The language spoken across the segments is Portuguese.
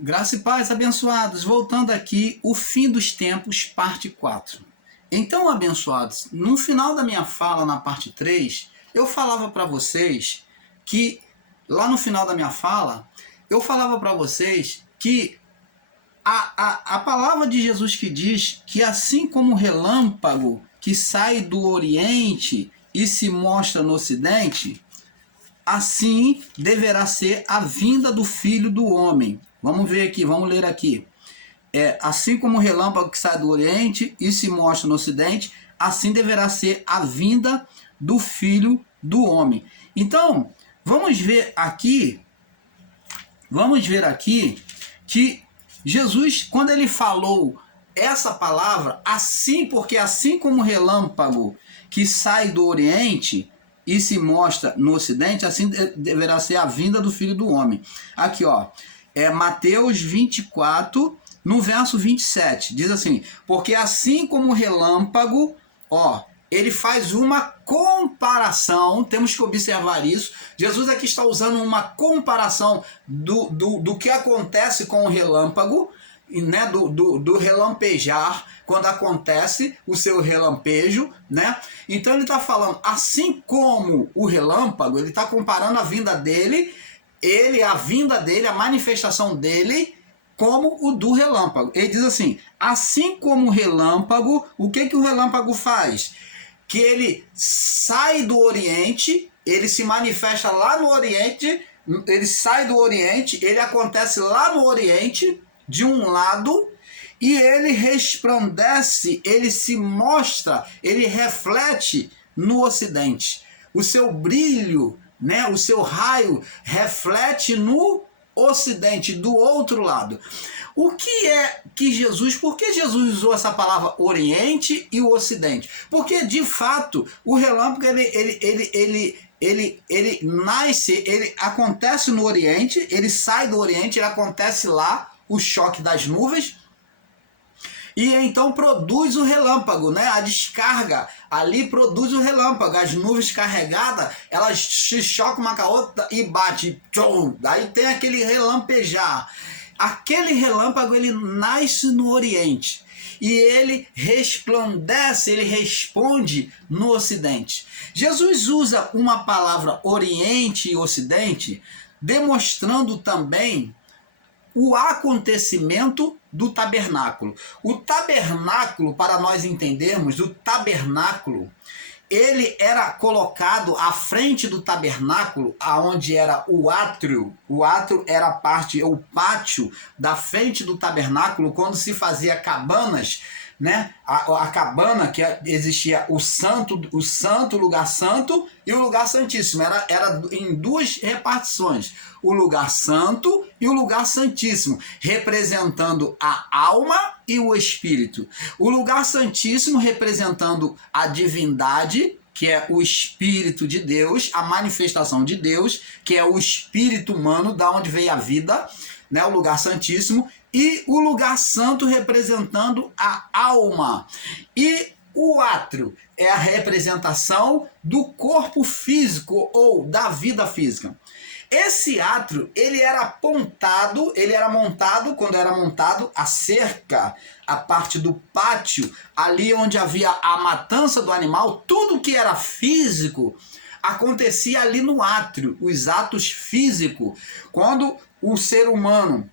Graça e paz, abençoados. Voltando aqui, o fim dos tempos, parte 4. Então, abençoados, no final da minha fala, na parte 3, eu falava para vocês que, lá no final da minha fala, eu falava para vocês que a palavra de Jesus que diz que assim como o relâmpago que sai do Oriente e se mostra no Ocidente, assim deverá ser a vinda do Filho do Homem. Vamos ver aqui, vamos ler aqui. Assim como o relâmpago que sai do Oriente e se mostra no Ocidente, assim deverá ser a vinda do Filho do Homem. Então, vamos ver aqui que Jesus, quando ele falou essa palavra, assim, porque assim como o relâmpago que sai do Oriente e se mostra no Ocidente, assim deverá ser a vinda do Filho do Homem. Aqui, ó, Mateus 24, no verso 27, diz assim: porque assim como o relâmpago, ó, ele faz uma comparação, temos que observar isso. Jesus aqui está usando uma comparação do que acontece com o relâmpago, né, do relampejar, quando acontece o seu relampejo, né? Então ele está falando, assim como o relâmpago, ele está comparando a vinda dele, a manifestação dele, como o do relâmpago. Ele diz assim, assim como o relâmpago, o que o relâmpago faz? Que ele sai do Oriente, ele se manifesta lá no Oriente, ele sai do Oriente, ele acontece lá no Oriente, de um lado, e ele resplandece, ele se mostra, ele reflete no Ocidente. O seu brilho, né, o seu raio reflete no Ocidente, do outro lado. O que é que Jesus, por que Jesus usou essa palavra Oriente e o Ocidente? Porque, de fato, o relâmpago, ele nasce, ele acontece no Oriente, ele sai do Oriente, ele acontece lá, o choque das nuvens, e então produz o relâmpago, né? A descarga ali produz o relâmpago. As nuvens carregadas, elas se chocam uma com a outra e bate. Tchum, daí tem aquele relampejar. Aquele relâmpago, ele nasce no Oriente e ele resplandece, ele responde no Ocidente. Jesus usa uma palavra Oriente e Ocidente, demonstrando também o acontecimento do tabernáculo. O tabernáculo, para nós entendermos, o tabernáculo, ele era colocado à frente do tabernáculo, aonde era o átrio. O átrio era a parte, o pátio da frente do tabernáculo, quando se fazia cabanas, né? A cabana que existia o lugar santo e o lugar santíssimo. Era em duas repartições. O lugar santo e o lugar santíssimo, representando a alma e o espírito. O lugar santíssimo representando a divindade, que é o Espírito de Deus, a manifestação de Deus, que é o espírito humano, da onde veio a vida, né? O lugar santíssimo. E o lugar santo representando a alma. E o átrio é a representação do corpo físico ou da vida física. Esse átrio, ele era montado, quando era montado a cerca, a parte do pátio, ali onde havia a matança do animal, tudo que era físico acontecia ali no átrio, os atos físicos. Quando o ser humano,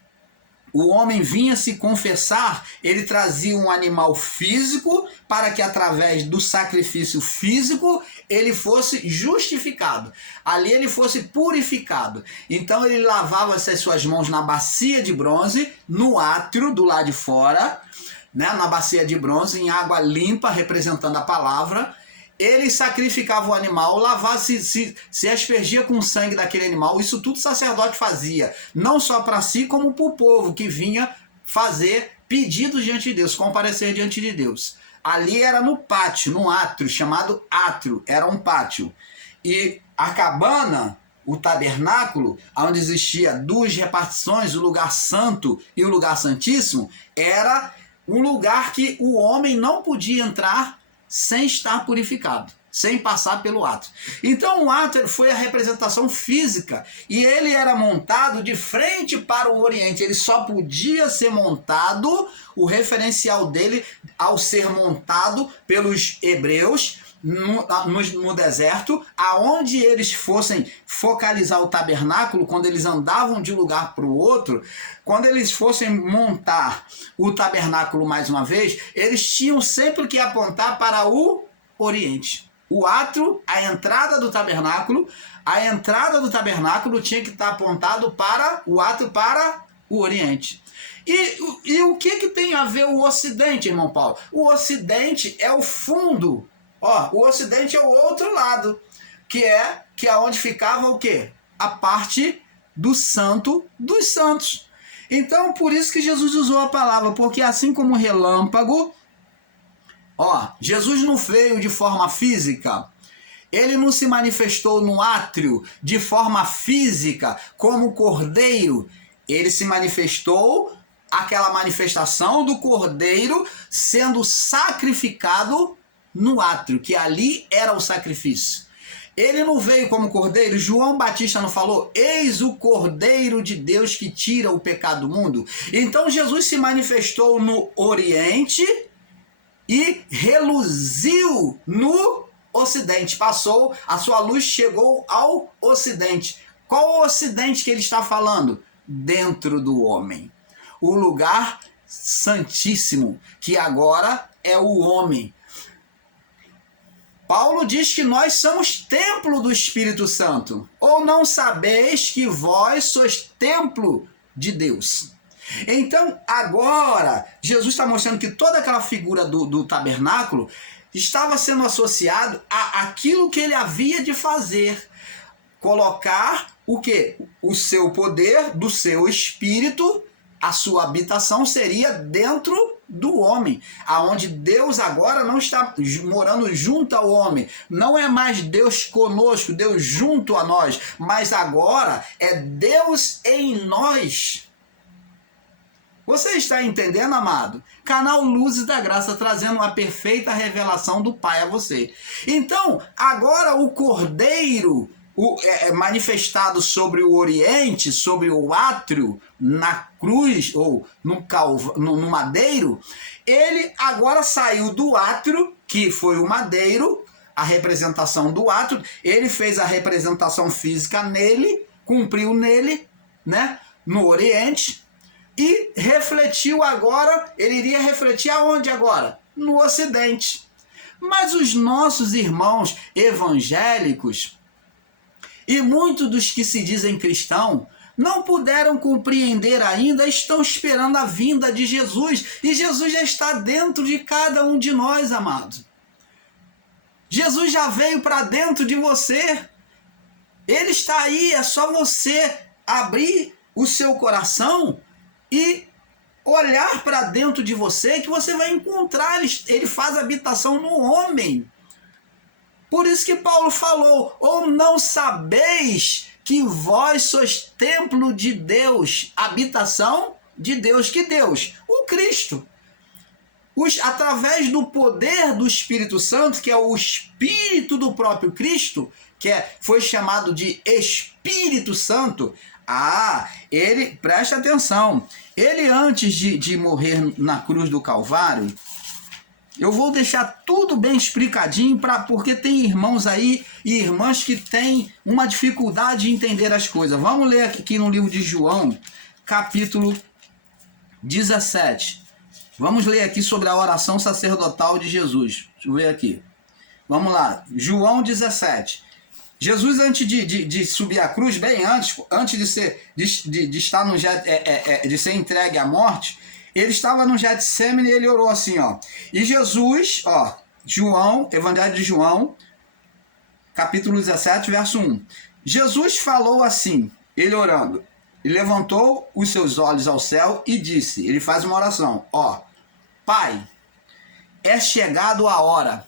o homem vinha se confessar, ele trazia um animal físico para que através do sacrifício físico ele fosse justificado. Ali ele fosse purificado. Então ele lavava as suas mãos na bacia de bronze, no átrio do lado de fora, né, na bacia de bronze, em água limpa, representando a palavra. Ele sacrificava o animal, se aspergia com o sangue daquele animal. Isso tudo o sacerdote fazia, não só para si, como para o povo que vinha fazer pedidos diante de Deus, comparecer diante de Deus. Ali era no pátio, no átrio, chamado átrio, era um pátio. E a cabana, o tabernáculo, onde existia duas repartições, o lugar santo e o lugar santíssimo, era um lugar que o homem não podia entrar sem estar purificado, sem passar pelo átrio. Então o átrio foi a representação física e ele era montado de frente para o Oriente. Ele só podia ser montado, o referencial dele ao ser montado pelos hebreus no deserto, aonde eles fossem focalizar o tabernáculo, quando eles andavam de um lugar para o outro, quando eles fossem montar o tabernáculo mais uma vez, eles tinham sempre que apontar para o Oriente. O átrio, a entrada do tabernáculo tinha que estar apontado para o átrio, para o Oriente. E o que tem a ver o Ocidente, irmão Paulo? O Ocidente é o fundo. O Ocidente é o outro lado, que é onde ficava o quê? A parte do Santo dos Santos. Então, por isso que Jesus usou a palavra, porque assim como relâmpago, Jesus não veio de forma física, ele não se manifestou no átrio de forma física, como cordeiro, ele se manifestou, aquela manifestação do cordeiro sendo sacrificado no átrio, que ali era o sacrifício. Ele não veio como cordeiro. João Batista não falou: eis o cordeiro de Deus que tira o pecado do mundo? Então Jesus se manifestou no Oriente e reluziu no Ocidente. Passou, a sua luz chegou ao Ocidente. Qual o Ocidente que ele está falando? Dentro do homem. O lugar santíssimo, que agora é o homem. Paulo diz que nós somos templo do Espírito Santo. Ou não sabeis que vós sois templo de Deus? Então, agora, Jesus está mostrando que toda aquela figura do tabernáculo estava sendo associado àquilo que ele havia de fazer. Colocar o quê? O seu poder do seu Espírito, a sua habitação seria dentro do homem, aonde Deus agora não está morando junto ao homem, não é mais Deus conosco, Deus junto a nós, mas agora é Deus em nós. Você está entendendo, amado? Canal Luzes da Graça, trazendo uma perfeita revelação do Pai a você. Então, agora o Cordeiro manifestado sobre o Oriente, sobre o átrio, na cruz ou no madeiro, ele agora saiu do átrio, que foi o madeiro, a representação do átrio, ele fez a representação física nele, cumpriu nele, né, no Oriente, e refletiu agora, ele iria refletir aonde agora? No Ocidente. Mas os nossos irmãos evangélicos e muitos dos que se dizem cristãos não puderam compreender ainda, estão esperando a vinda de Jesus. E Jesus já está dentro de cada um de nós, amados. Jesus já veio para dentro de você. Ele está aí, é só você abrir o seu coração e olhar para dentro de você que você vai encontrar. Ele faz habitação no homem. Por isso que Paulo falou: ou não sabeis que vós sois templo de Deus, habitação de Deus. Que Deus? O Cristo. Através do poder do Espírito Santo, que é o Espírito do próprio Cristo, foi chamado de Espírito Santo. Ele, presta atenção, ele antes de morrer na cruz do Calvário, eu vou deixar tudo bem explicadinho, porque tem irmãos aí e irmãs que têm uma dificuldade de entender as coisas. Vamos ler aqui no livro de João, capítulo 17. Vamos ler aqui sobre a oração sacerdotal de Jesus. Deixa eu ver aqui. Vamos lá. João 17. Jesus, antes de subir à cruz, bem antes de estar de ser entregue à morte, ele estava no Getsemane e ele orou assim, ó. E Jesus, João, Evangelho de João, capítulo 17, verso 1. Jesus falou assim, ele orando, e levantou os seus olhos ao céu e disse, ele faz uma oração, Pai, é chegado a hora.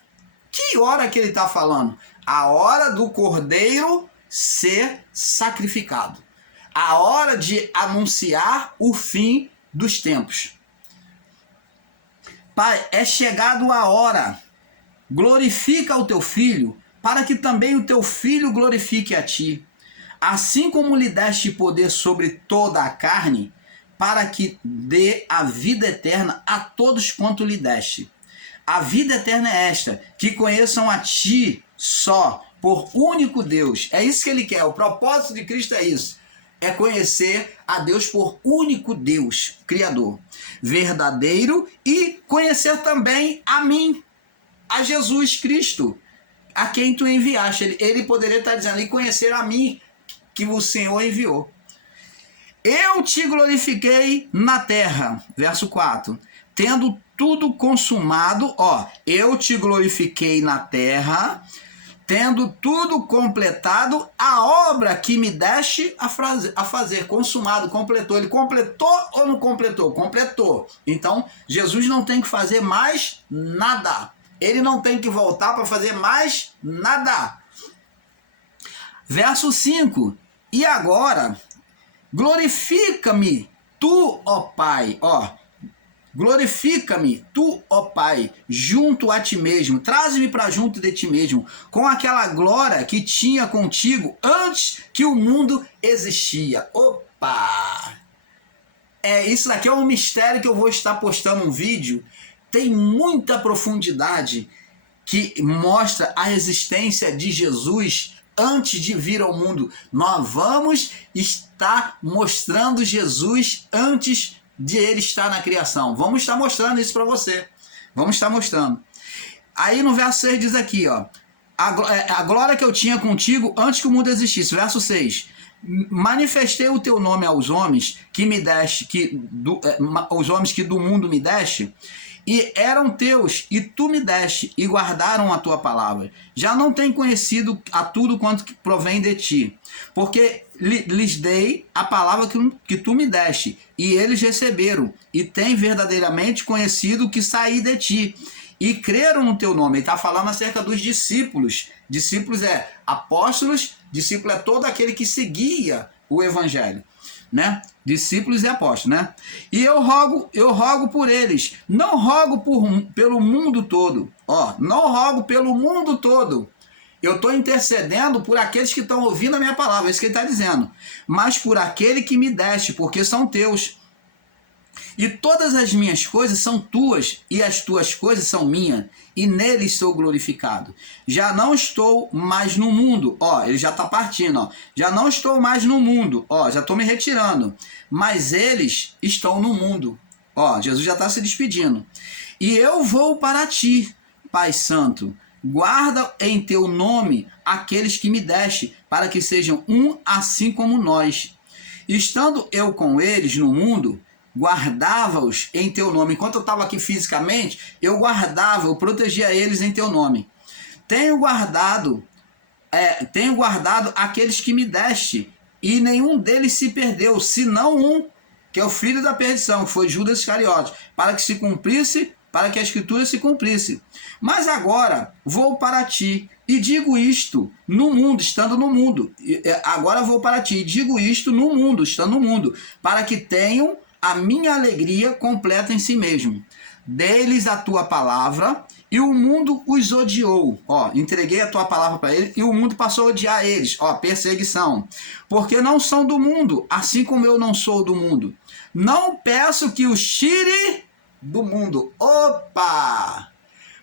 Que hora que ele está falando? A hora do cordeiro ser sacrificado. A hora de anunciar o fim dos tempos. Pai, é chegado a hora. glorifica o teu filho, para que também o teu filho glorifique a ti. Assim como lhe deste poder sobre toda a carne, para que dê a vida eterna a todos quanto lhe deste. A vida eterna é esta, que conheçam a ti só, por único Deus. É isso que ele quer, o propósito de Cristo é isso. É conhecer a Deus por único Deus, Criador, verdadeiro, e conhecer também a mim, a Jesus Cristo, a quem tu enviaste. Ele poderia estar dizendo, e conhecer a mim, que o Senhor enviou. Eu te glorifiquei na terra, verso 4, tendo tudo consumado, eu te glorifiquei na terra, tendo tudo completado, a obra que me deste a fazer, consumado, completou. Ele completou ou não completou? Completou. Então, Jesus não tem que fazer mais nada. Ele não tem que voltar para fazer mais nada. Verso 5, e agora, glorifica-me tu, ó Pai, glorifica-me tu, ó Pai, junto a ti mesmo, traze-me para junto de ti mesmo, com aquela glória que tinha contigo antes que o mundo existia. Opa! Isso daqui é um mistério que eu vou estar postando um vídeo, tem muita profundidade, que mostra a existência de Jesus antes de vir ao mundo. Nós vamos estar mostrando Jesus antes de ele estar na criação. Vamos estar mostrando isso para você. Vamos estar mostrando. Aí no verso 6 diz aqui, a glória que eu tinha contigo antes que o mundo existisse. Verso 6. Manifestei o teu nome aos homens que me deste, os homens que do mundo me deste, e eram teus, e tu me deste, e guardaram a tua palavra. Já não têm conhecido a tudo quanto que provém de ti, porque lhes dei a palavra que tu me deste, e eles receberam, e têm verdadeiramente conhecido o que saí de ti, e creram no teu nome. Ele está falando acerca dos discípulos. Discípulos é apóstolos, discípulo é todo aquele que seguia o evangelho, né? Discípulos e apóstolos, né? E eu rogo por eles, não rogo pelo mundo todo, não rogo pelo mundo todo. Eu estou intercedendo por aqueles que estão ouvindo a minha palavra, é isso que ele está dizendo, mas por aquele que me deste, porque são teus. E todas as minhas coisas são tuas, e as tuas coisas são minhas, e neles sou glorificado. Já não estou mais no mundo, ele já está partindo, já não estou mais no mundo, já estou me retirando, mas eles estão no mundo, Jesus já está se despedindo. E eu vou para ti, Pai Santo, guarda em teu nome aqueles que me deste, para que sejam um assim como nós. Estando eu com eles no mundo, guardava-os em teu nome. Enquanto eu estava aqui fisicamente, eu guardava, eu protegia eles em teu nome. Tenho guardado aqueles que me deste, e nenhum deles se perdeu, senão um, que é o filho da perdição, que foi Judas Iscariote, para que a escritura se cumprisse. Mas agora vou para ti, e digo isto no mundo, estando no mundo. Agora vou para ti, e digo isto no mundo, estando no mundo, para que tenham a minha alegria completa em si mesmo. Dei-lhes a tua palavra, e o mundo os odiou. Entreguei a tua palavra para eles, e o mundo passou a odiar eles. Perseguição. Porque não são do mundo, assim como eu não sou do mundo. Não peço que os tire do mundo. Opa!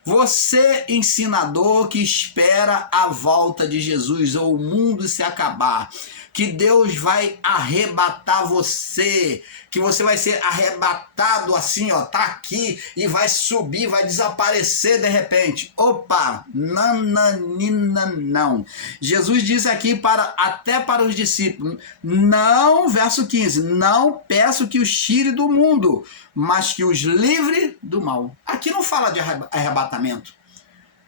Você, ensinador que espera a volta de Jesus ou o mundo se acabar, que Deus vai arrebatar você, que você vai ser arrebatado assim, tá aqui e vai subir, vai desaparecer de repente. Opa, não. Jesus diz aqui até para os discípulos, não, verso 15, não peço que os tire do mundo, mas que os livre do mal. Aqui não fala de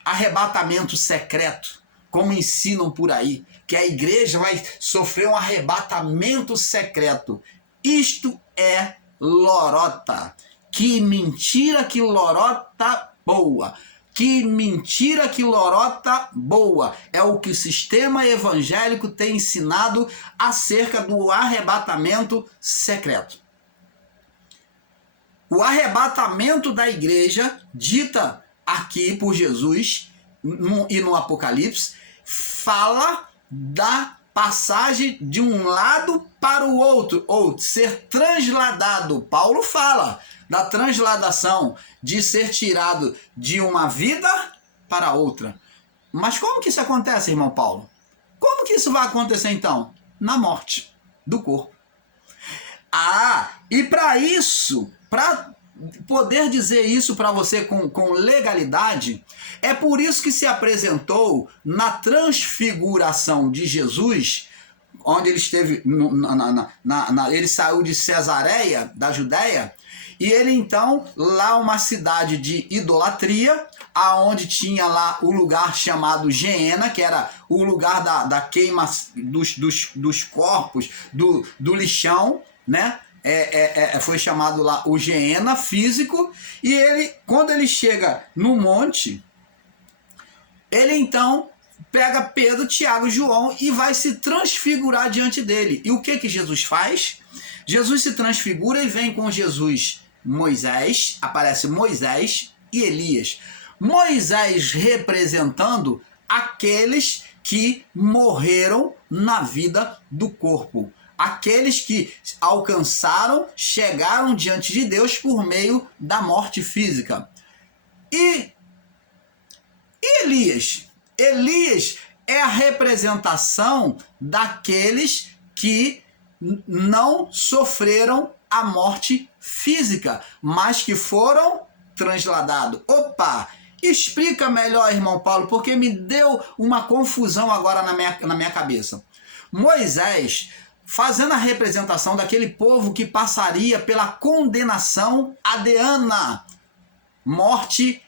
arrebatamento secreto, como ensinam por aí, que a igreja vai sofrer um arrebatamento secreto. Isto é lorota. Que mentira, que lorota boa. Que mentira, que lorota boa. É o que o sistema evangélico tem ensinado acerca do arrebatamento secreto. O arrebatamento da igreja, dita aqui por Jesus e no Apocalipse, fala da passagem de um lado para o outro, ou ser transladado. Paulo fala da transladação, de ser tirado de uma vida para outra. Mas como que isso acontece, irmão Paulo? Como que isso vai acontecer então? Na morte do corpo. E para isso, para poder dizer isso para você com legalidade, é por isso que se apresentou na transfiguração de Jesus, onde ele esteve, ele saiu de Cesareia, da Judéia, e ele então, lá uma cidade de idolatria, aonde tinha lá o lugar chamado Geena, que era o lugar da queima dos corpos, do lixão, né? Foi chamado lá o Geena físico, e ele, quando ele chega no monte, ele então pega Pedro, Tiago e João e vai se transfigurar diante dele. E o que Jesus faz? Jesus se transfigura e vem com Jesus Moisés, aparece Moisés e Elias. Moisés representando aqueles que morreram na vida do corpo. Aqueles que alcançaram, chegaram diante de Deus por meio da morte física. E Elias? Elias é a representação daqueles que não sofreram a morte física, mas que foram transladados. Opa! Explica melhor, irmão Paulo, porque me deu uma confusão agora na minha cabeça. Moisés, fazendo a representação daquele povo que passaria pela condenação adeana, morte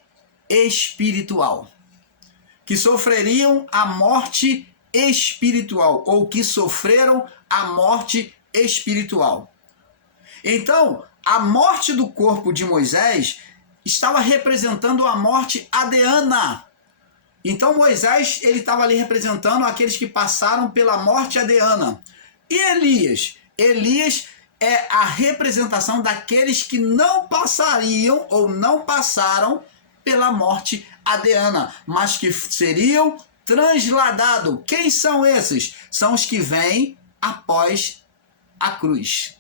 espiritual, que sofreriam a morte espiritual, ou que sofreram a morte espiritual. Então, a morte do corpo de Moisés estava representando a morte adeana. Então Moisés, ele estava ali representando aqueles que passaram pela morte adeana. E Elias? Elias é a representação daqueles que não passariam ou não passaram pela morte adeana, mas que seriam transladados. Quem são esses? São os que vêm após a cruz.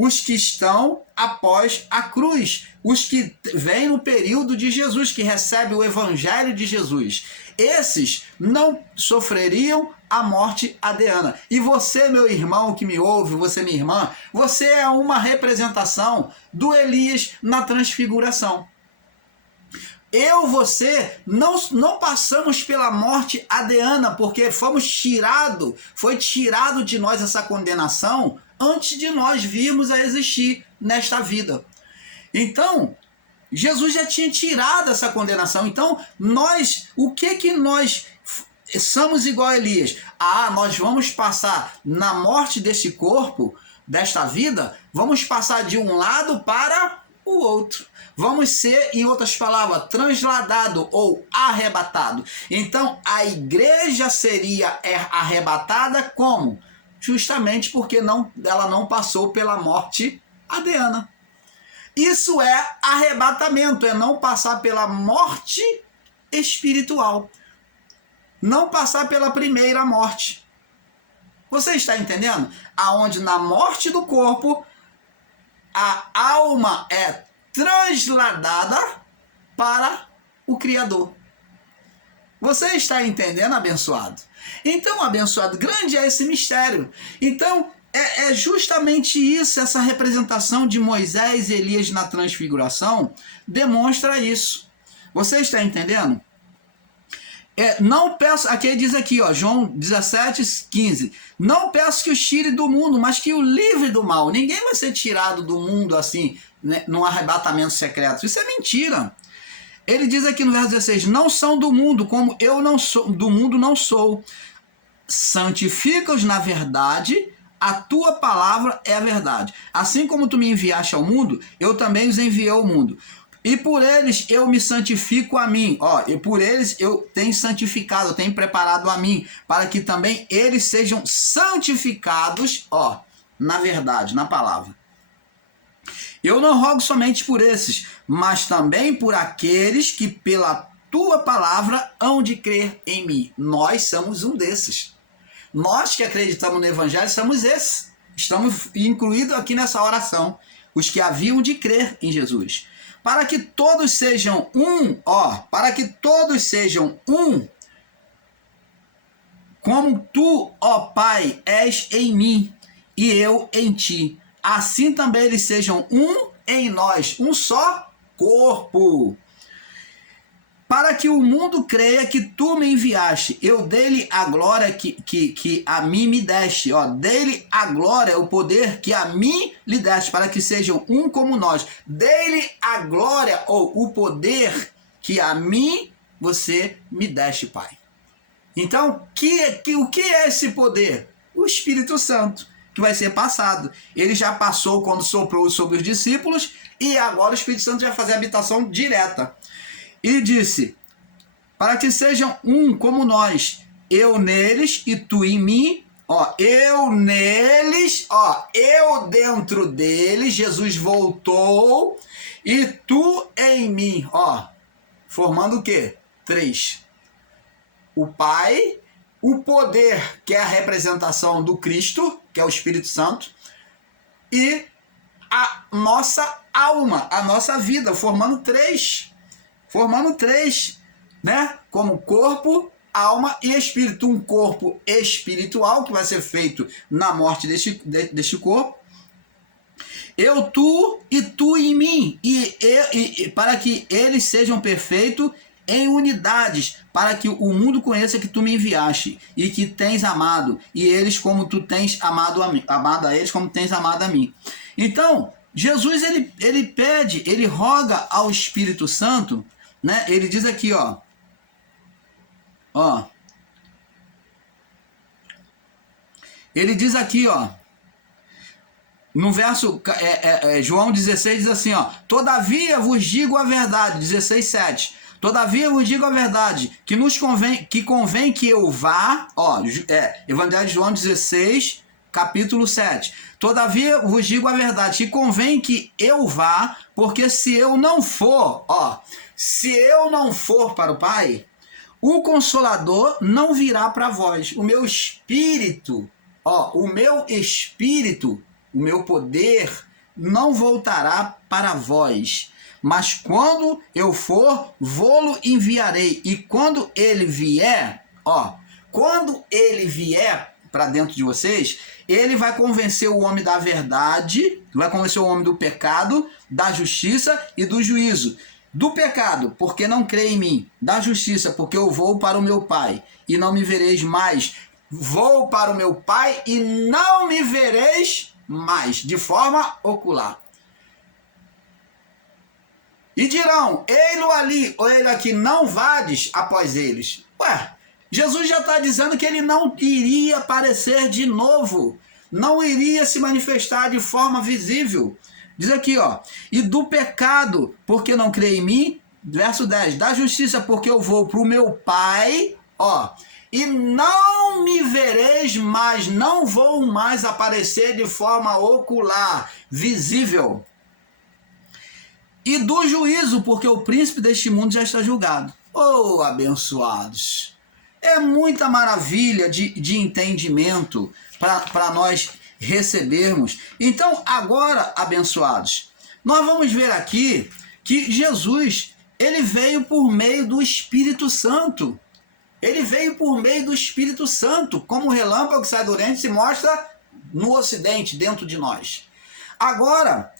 Os que estão após a cruz, os que vêm no período de Jesus, que recebem o evangelho de Jesus. Esses não sofreriam a morte adeana. E você, meu irmão que me ouve, você, minha irmã, você é uma representação do Elias na transfiguração. Você, não passamos pela morte adeana, porque foi tirado de nós essa condenação antes de nós virmos a existir nesta vida. Então, Jesus já tinha tirado essa condenação. Então, o que nós somos igual a Elias? Nós vamos passar na morte desse corpo, desta vida, vamos passar de um lado para o outro. Vamos ser, em outras palavras, transladado ou arrebatado. Então, a igreja seria arrebatada como? Justamente porque ela não passou pela morte adeana. Isso é arrebatamento, é não passar pela morte espiritual. Não passar pela primeira morte. Você está entendendo? Aonde na morte do corpo, a alma é transladada para o Criador. Você está entendendo, abençoado? Então, abençoado, grande é esse mistério. Então, é justamente isso, essa representação de Moisés e Elias na transfiguração, demonstra isso. Você está entendendo? Não peço, aqui diz aqui, João 17:15, não peço que o tire do mundo, mas que o livre do mal. Ninguém vai ser tirado do mundo assim, né, num arrebatamento secreto. Isso é mentira. Ele diz aqui no verso 16, não são do mundo, como eu não sou, do mundo não sou. Santifica-os na verdade, a tua palavra é a verdade. Assim como tu me enviaste ao mundo, eu também os enviei ao mundo. E por eles eu me santifico a mim. E por eles eu tenho santificado, eu tenho preparado a mim, para que também eles sejam santificados, na verdade, na palavra. Eu não rogo somente por esses, mas também por aqueles que pela tua palavra hão de crer em mim. Nós somos um desses. Nós que acreditamos no Evangelho somos esses. Estamos incluídos aqui nessa oração. Os que haviam de crer em Jesus. Para que todos sejam um, para que todos sejam um, como tu, ó Pai, és em mim e eu em ti. Assim também eles sejam um em nós, um só corpo. Para que o mundo creia que tu me enviaste, eu dei-lhe a glória que a mim me deste. Dei-lhe a glória, o poder que a mim lhe deste, para que sejam um como nós. Dei-lhe a glória, ou o poder que a mim você me deste, Pai. Então, o que é esse poder? O Espírito Santo, que vai ser passado. Ele já passou quando soprou sobre os discípulos, e agora o Espírito Santo vai fazer a habitação direta. E disse, para que sejam um como nós, eu neles e tu em mim, eu neles, eu dentro deles, Jesus voltou, e tu em mim, formando o quê? 3. O Pai, o poder, que é a representação do Cristo, que é o Espírito Santo, e a nossa alma, a nossa vida, formando 3, né? Como corpo, alma e espírito. Um corpo espiritual que vai ser feito na morte deste corpo. Eu, tu e tu em mim. E para que eles sejam perfeitos em unidades, para que o mundo conheça que tu me enviaste e que tens amado, e eles como tu tens amado a eles como tens amado a mim. Então, Jesus ele pede, ele roga ao Espírito Santo, né? Ele diz aqui, ele diz aqui, no verso João 16 diz assim, todavia vos digo a verdade, 16:7. Todavia vos digo a verdade, que convém que eu vá, Evangelho de João 16, capítulo 7. Todavia vos digo a verdade, que convém que eu vá, porque se eu não for para o Pai, o Consolador não virá para vós. O meu espírito, o meu poder não voltará para vós. Mas quando eu for, vou-lo enviarei. E quando ele vier, para dentro de vocês, ele vai convencer o homem da verdade, vai convencer o homem do pecado, da justiça e do juízo. Do pecado, porque não crê em mim. Da justiça, porque eu vou para o meu Pai e não me vereis mais. Vou para o meu Pai e não me vereis mais, de forma ocular. E dirão, ei-lo ali, ou ele aqui, não vades após eles. Jesus já está dizendo que ele não iria aparecer de novo. Não iria se manifestar de forma visível. Diz aqui, e do pecado, porque não crê em mim, verso 10, da justiça, porque eu vou para o meu Pai, e não me vereis mais, não vou mais aparecer de forma ocular, visível. E do juízo, porque o príncipe deste mundo já está julgado. Abençoados! É muita maravilha de entendimento para nós recebermos. Então, agora, abençoados, nós vamos ver aqui que Jesus, ele veio por meio do Espírito Santo. Ele veio por meio do Espírito Santo, como o relâmpago que sai do Oriente se mostra no Ocidente, dentro de nós. Agora,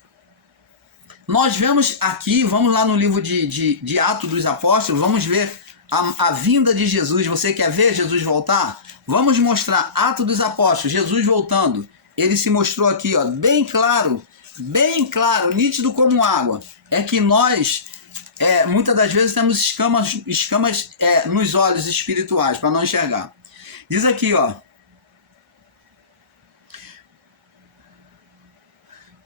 nós vemos aqui, vamos lá no livro de Atos dos Apóstolos, vamos ver a vinda de Jesus. Você quer ver Jesus voltar? Vamos mostrar Atos dos Apóstolos, Jesus voltando. Ele se mostrou aqui, bem claro, nítido como água. É que nós, muitas das vezes, temos escamas nos olhos espirituais, para não enxergar. Diz aqui,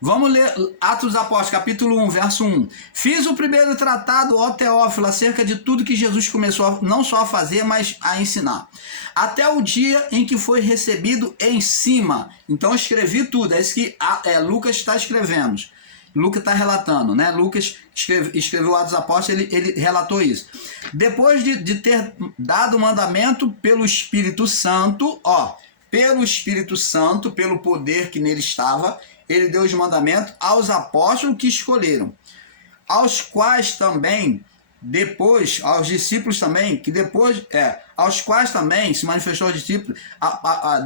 vamos ler Atos dos Apóstolos, capítulo 1, verso 1. Fiz o primeiro tratado, ó Teófilo, acerca de tudo que Jesus começou não só a fazer, mas a ensinar. Até o dia em que foi recebido em cima. Então, eu escrevi tudo. É isso que Lucas está escrevendo. Lucas está relatando, né? Lucas escreveu Atos dos Apóstolos, ele relatou isso. Depois de ter dado o mandamento pelo Espírito Santo, pelo Espírito Santo, pelo poder que nele estava, ele deu os mandamentos aos apóstolos que escolheram, aos quais também, depois, aos discípulos também, aos quais também se manifestou aos discípulos,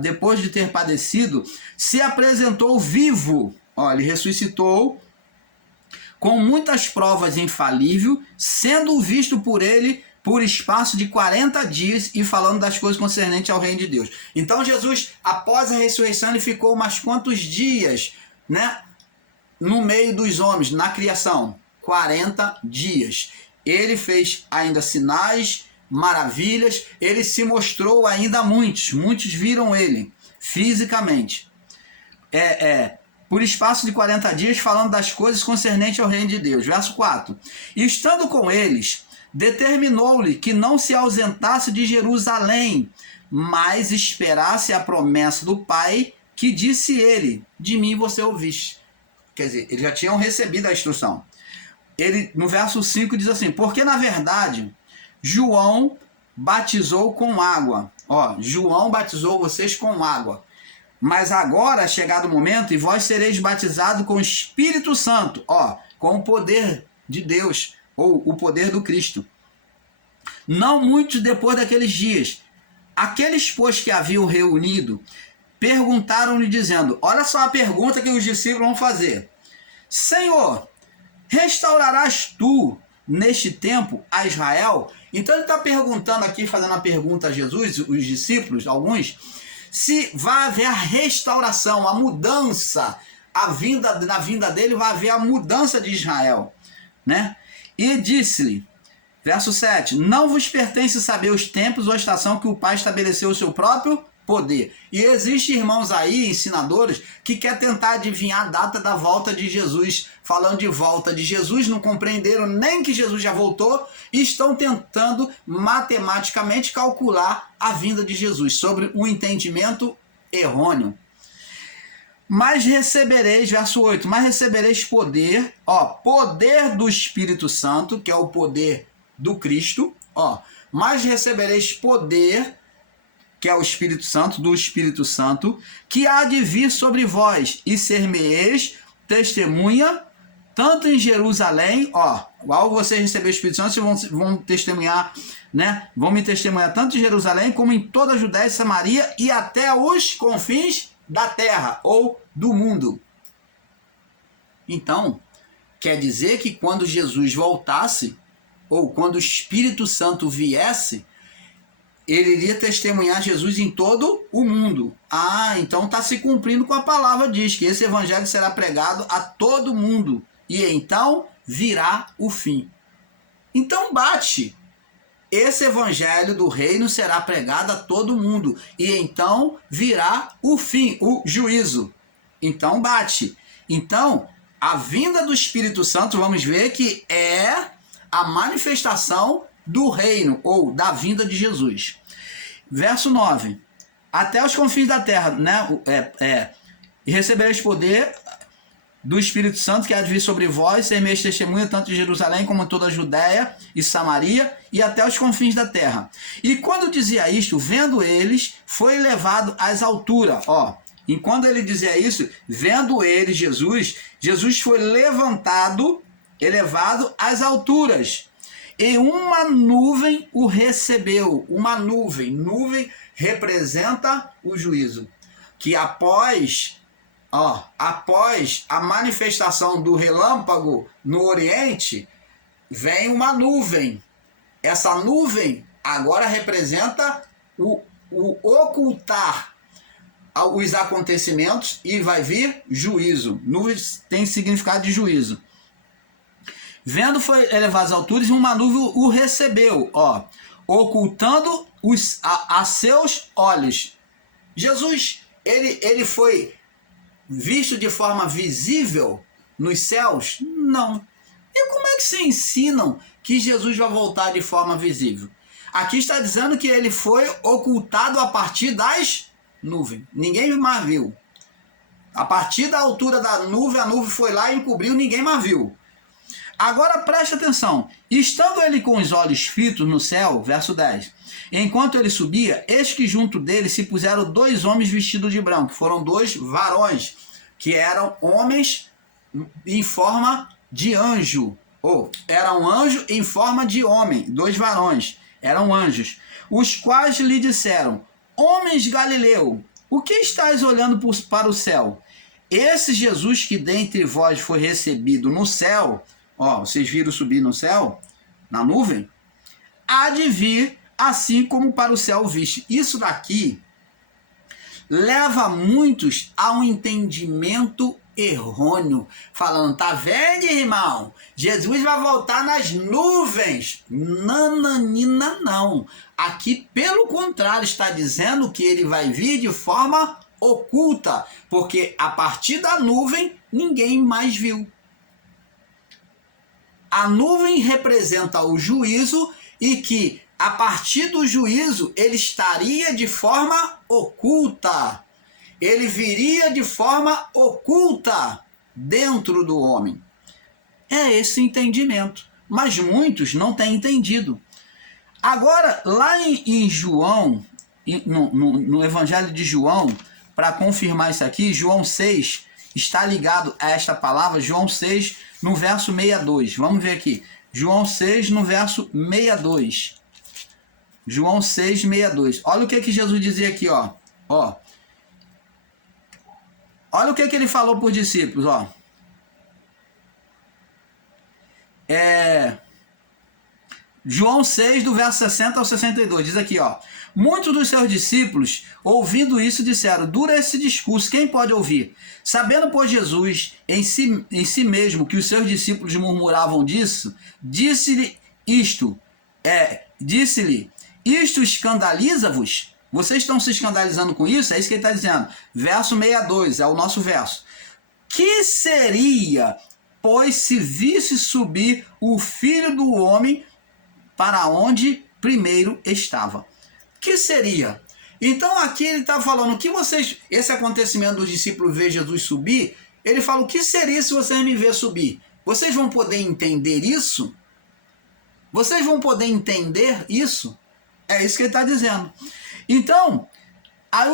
depois de ter padecido, se apresentou vivo, ele ressuscitou, com muitas provas infalível, sendo visto por ele por espaço de 40 dias e falando das coisas concernentes ao reino de Deus. Então Jesus, após a ressurreição, ele ficou mais quantos dias, né, no meio dos homens, na criação? 40 dias. Ele fez ainda sinais, maravilhas, ele se mostrou ainda a muitos viram ele fisicamente. Por espaço de 40 dias, falando das coisas concernentes ao reino de Deus. Verso 4. E estando com eles, determinou-lhe que não se ausentasse de Jerusalém, mas esperasse a promessa do Pai, que disse ele, de mim você ouviste. Quer dizer, eles já tinham recebido a instrução. Ele, no verso 5, diz assim, porque na verdade, João batizou com água. João batizou vocês com água. Mas agora é chegado o momento e vós sereis batizados com o Espírito Santo, com o poder de Deus, ou o poder do Cristo. Não muito depois daqueles dias, aqueles, pois, que haviam reunido, perguntaram-lhe dizendo, olha só a pergunta que os discípulos vão fazer. Senhor, restaurarás tu neste tempo a Israel? Então ele está perguntando aqui, fazendo a pergunta a Jesus, os discípulos, alguns, se vai haver a restauração, a mudança, na vinda dele vai haver a mudança de Israel, né? E disse-lhe, verso 7, não vos pertence saber os tempos ou a estação que o Pai estabeleceu o seu próprio poder. E existem irmãos aí, ensinadores, que quer tentar adivinhar a data da volta de Jesus. Falando de volta de Jesus, não compreenderam nem que Jesus já voltou e estão tentando matematicamente calcular a vinda de Jesus, sobre um entendimento errôneo. Mas recebereis, verso 8, mas recebereis poder, poder do Espírito Santo, que é o poder do Cristo, mas recebereis poder, que é o Espírito Santo, do Espírito Santo, que há de vir sobre vós, e ser-me-eis testemunha, tanto em Jerusalém, ao vocês receberem o Espírito Santo, vocês vão testemunhar, né? Vão me testemunhar tanto em Jerusalém, como em toda a Judéia e Samaria, e até os confins da terra, ou do mundo. Então, quer dizer que quando Jesus voltasse, ou quando o Espírito Santo viesse, ele iria testemunhar Jesus em todo o mundo. Então está se cumprindo com a palavra, diz que esse evangelho será pregado a todo mundo, e então virá o fim. Então bate. Esse evangelho do reino será pregado a todo mundo, e então virá o fim, o juízo. Então bate. Então, a vinda do Espírito Santo, vamos ver que é a manifestação do reino, ou da vinda de Jesus. Verso 9. Até os confins da terra, né? E recebereis poder do Espírito Santo, que há de vir sobre vós, ser meus testemunhas, tanto em Jerusalém como em toda a Judéia e Samaria, e até os confins da terra. E quando dizia isto, vendo eles, foi levado às alturas. E quando ele dizia isso, vendo eles, Jesus foi elevado às alturas. E uma nuvem o recebeu. Uma nuvem. Nuvem representa o juízo. Que após a manifestação do relâmpago no Oriente, vem uma nuvem. Essa nuvem agora representa o ocultar os acontecimentos, e vai vir juízo. Nuvem tem significado de juízo. Vendo foi elevado às alturas, e uma nuvem o recebeu, ocultando a seus olhos. Jesus, ele foi visto de forma visível nos céus? Não. E como é que se ensinam que Jesus vai voltar de forma visível? Aqui está dizendo que ele foi ocultado a partir das nuvens. Ninguém mais viu. A partir da altura da nuvem, a nuvem foi lá e encobriu, ninguém mais viu. Agora preste atenção. Estando ele com os olhos fitos no céu, verso 10, enquanto ele subia, eis que junto dele se puseram 2 homens vestidos de branco. Foram 2 varões, que eram homens em forma de anjo. Ou era um anjo em forma de homem. 2 varões, eram anjos. Os quais lhe disseram: homens Galileu, o que estáis olhando para o céu? Esse Jesus que dentre vós foi recebido no céu, ó, vocês viram subir no céu, na nuvem, há de vir assim como para o céu viste. Isso daqui leva muitos a um entendimento errôneo, falando, tá vendo, irmão? Jesus vai voltar nas nuvens. Nananina, não. Aqui, pelo contrário, está dizendo que ele vai vir de forma oculta, porque a partir da nuvem ninguém mais viu. A nuvem representa o juízo e que a partir do juízo ele estaria de forma oculta. Ele viria de forma oculta dentro do homem. É esse entendimento. Mas muitos não têm entendido. Agora, lá em João, no Evangelho de João, para confirmar isso aqui, João 6 está ligado a esta palavra, João 6, no verso 62. Vamos ver aqui. João 6, no verso 62. João 6, 62. Olha o que Jesus dizia aqui, ó. Olha o que ele falou para os discípulos, ó. João 6, do verso 60 ao 62, diz aqui, ó. Muitos dos seus discípulos, ouvindo isso, disseram, dura esse discurso, quem pode ouvir? Sabendo, pois, Jesus em si mesmo que os seus discípulos murmuravam disso, disse-lhe, isto escandaliza-vos? Vocês estão se escandalizando com isso? É isso que ele está dizendo. Verso 62, é o nosso verso. Que seria, pois, se visse subir o Filho do Homem para onde primeiro estava? Que seria? Então aqui ele está falando que vocês, esse acontecimento dos discípulos ver Jesus subir, ele fala, o que seria se vocês me ver subir? Vocês vão poder entender isso? Vocês vão poder entender isso? É isso que ele está dizendo. Então, aí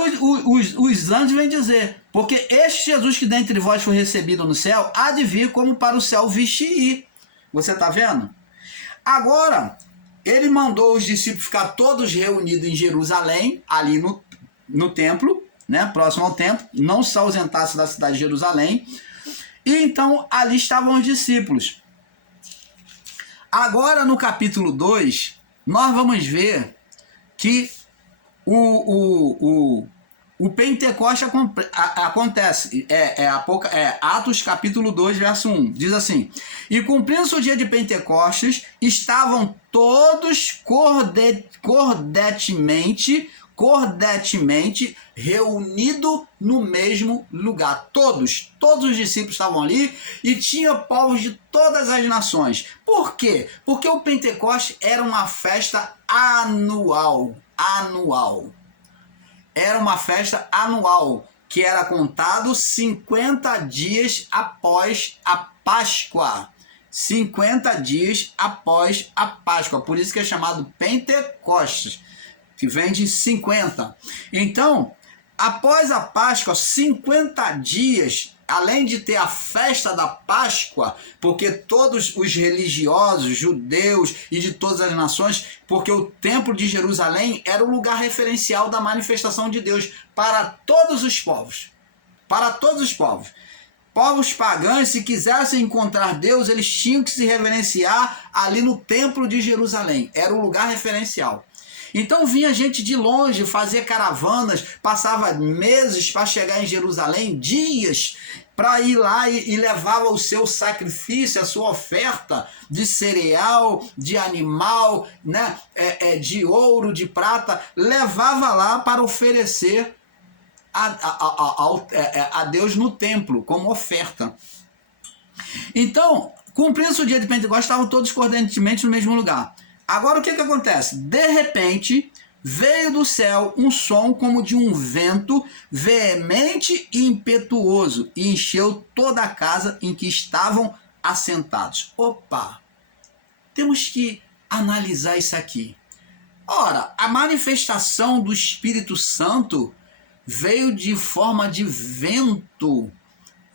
os anjos vêm dizer, porque este Jesus que dentre vós foi recebido no céu, há de vir como para o céu viste ir. Você está vendo? Agora, ele mandou os discípulos ficar todos reunidos em Jerusalém, ali no templo, né, próximo ao templo, não se ausentasse da cidade de Jerusalém. E então ali estavam os discípulos. Agora no capítulo 2, nós vamos ver que o Pentecoste acontece, Atos capítulo 2, verso 1, diz assim, e cumprindo-se o dia de Pentecostes, estavam todos cordetemente reunidos no mesmo lugar. Todos os discípulos estavam ali e tinha povos de todas as nações. Por quê? Porque o Pentecoste era uma festa anual. Era uma festa anual, que era contado 50 dias após a Páscoa. 50 dias após a Páscoa. Por isso que é chamado Pentecostes, que vem de 50. Então, após a Páscoa, 50 dias, além de ter a festa da Páscoa, porque todos os religiosos, judeus e de todas as nações, porque o templo de Jerusalém era o lugar referencial da manifestação de Deus para todos os povos. Para todos os povos. Povos pagãos, se quisessem encontrar Deus, eles tinham que se reverenciar ali no templo de Jerusalém. Era o lugar referencial. Então vinha gente de longe fazer caravanas, passava meses para chegar em Jerusalém, dias para ir lá e levava o seu sacrifício, a sua oferta de cereal, de animal, né, de ouro, de prata, levava lá para oferecer a Deus no templo, como oferta. Então, cumprindo-se o dia de Pentecostes, estavam todos cordentemente no mesmo lugar. Agora o que acontece? De repente, veio do céu um som como de um vento veemente e impetuoso, e encheu toda a casa em que estavam assentados. Opa! Temos que analisar isso aqui. Ora, a manifestação do Espírito Santo veio de forma de vento,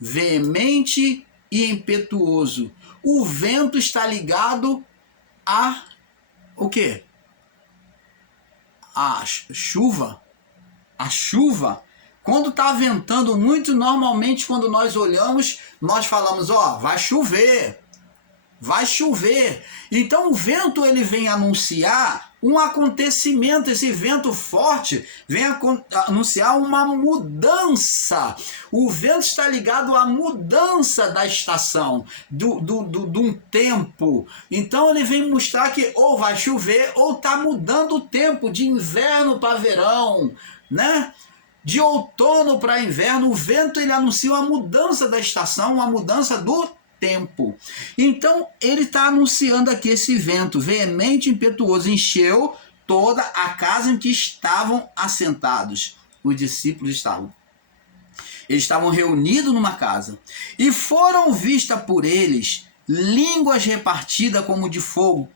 veemente e impetuoso. O vento está ligado a o quê? A chuva. A chuva. Quando está ventando muito, normalmente quando nós olhamos, nós falamos, ó, vai chover. Vai chover. Então o vento ele vem anunciar um acontecimento, esse vento forte vem anunciar uma mudança. O vento está ligado à mudança da estação, de um tempo. Então ele vem mostrar que ou vai chover ou está mudando o tempo, de inverno para verão, né? De outono para inverno. O vento ele anuncia uma mudança da estação, uma mudança do tempo. Então ele está anunciando aqui esse vento veemente e impetuoso encheu toda a casa em que estavam assentados. Os discípulos estavam. Eles estavam reunidos numa casa. E foram vistas por eles línguas repartidas como de fogo,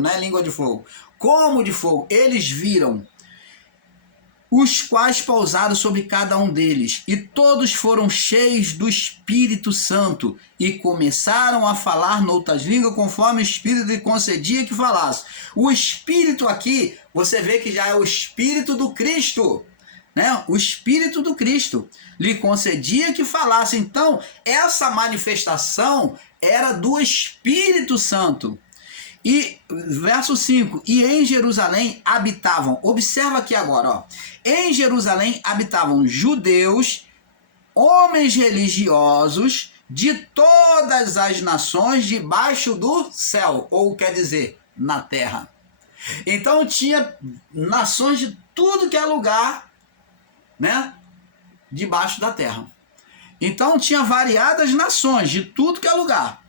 não é língua de fogo, como de fogo. Eles viram, os quais pousaram sobre cada um deles, e todos foram cheios do Espírito Santo, e começaram a falar noutras línguas, conforme o Espírito lhe concedia que falasse. O Espírito aqui, você vê que já é o Espírito do Cristo, né? O Espírito do Cristo lhe concedia que falasse. Então, essa manifestação era do Espírito Santo. E verso 5, e em Jerusalém habitavam, observa aqui agora, ó, em Jerusalém habitavam judeus, homens religiosos de todas as nações debaixo do céu, ou quer dizer, na terra. Então tinha nações de tudo que é lugar, né, debaixo da terra. Então tinha variadas nações de tudo que é lugar.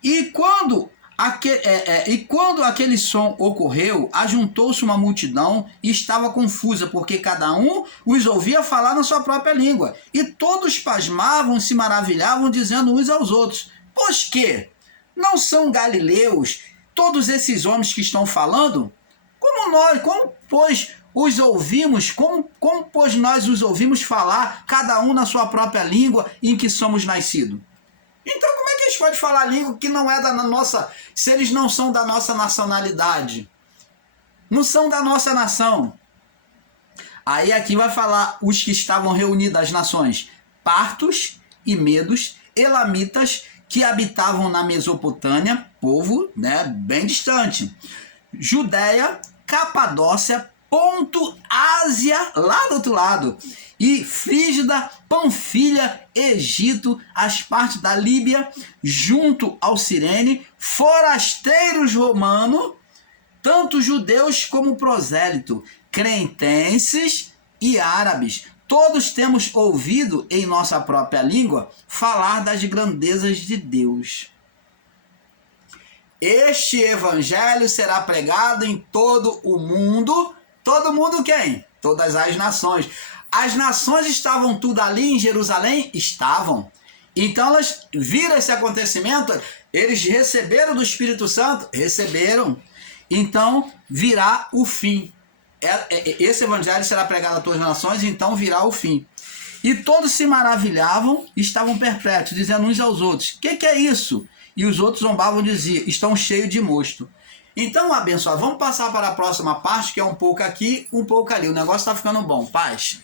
E quando aquele som ocorreu, ajuntou-se uma multidão e estava confusa, porque cada um os ouvia falar na sua própria língua. E todos pasmavam, se maravilhavam, dizendo uns aos outros: pois que? Não são galileus todos esses homens que estão falando? Como pois nós os ouvimos falar, cada um na sua própria língua em que somos nascidos? Então como é que eles podem falar língua que não é da nossa, se eles não são da nossa nacionalidade? Não são da nossa nação. Aí aqui vai falar os que estavam reunidos as nações: partos e medos, elamitas, que habitavam na Mesopotâmia, povo, né, bem distante, Judéia, Capadócia, Ponto, Ásia, lá do outro lado, e Frígida, Panfilha, Egito, as partes da Líbia, junto ao Cirene, forasteiros romanos, tanto judeus como prosélito, cretenses e árabes. Todos temos ouvido em nossa própria língua falar das grandezas de Deus. Este evangelho será pregado em todo o mundo. Todo mundo quem? Todas as nações. As nações estavam tudo ali em Jerusalém? Estavam. Então elas viram esse acontecimento, eles receberam do Espírito Santo? Receberam. Então virá o fim. Esse evangelho será pregado a todas as nações, então virá o fim. E todos se maravilhavam, estavam perplexos, dizendo uns aos outros: que é isso? E os outros zombavam e diziam: estão cheios de mosto. Então, abençoado, vamos passar para a próxima parte, que é um pouco aqui, um pouco ali. O negócio está ficando bom. Paz.